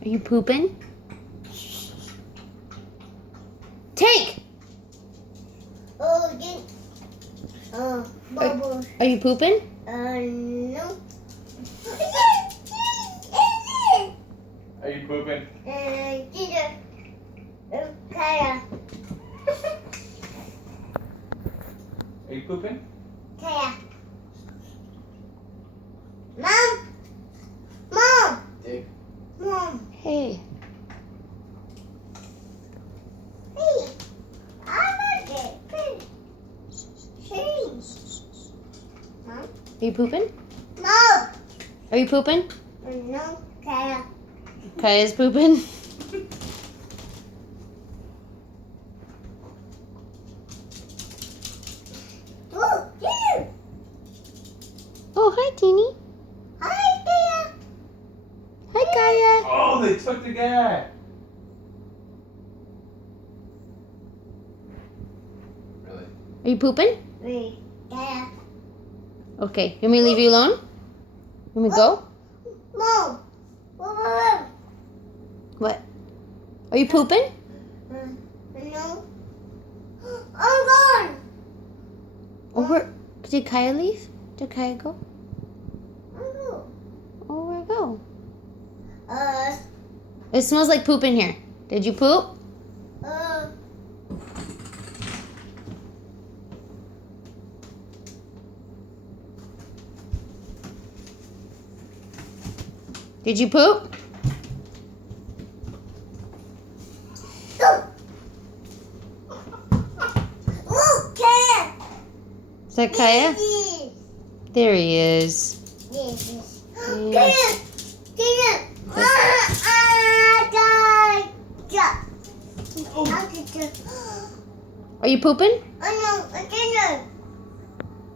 Are you pooping? Take! Bubbles. Are you pooping? No. Are you pooping? Teacher. Kaya. Are you pooping? Kaya. Mom. Mom. Dig. Mom. Hey. Hey. I like it. Hey. Mom. Are you pooping? No. Are you pooping? No. Kaya. Kaya's pooping. Oh, here. Oh, hi, Teeny. Hi, Kaya. Hi, Kaya. Oh, they took the guy. Really? Are you pooping? Wait. Kaya. Okay. You want me to leave you alone? You want me to go? Mom. Whoa. What? Are you pooping? No. I'm gone. Oh, where? Did Kaya leave? Did Kaya go? I'm Oh, where'd it go? gone. It smells like poop in here. Did you poop? Did you poop? Kaya. Is that Kaya? There he is. Kaya. Kaya. Are you pooping? Oh no, I didn't.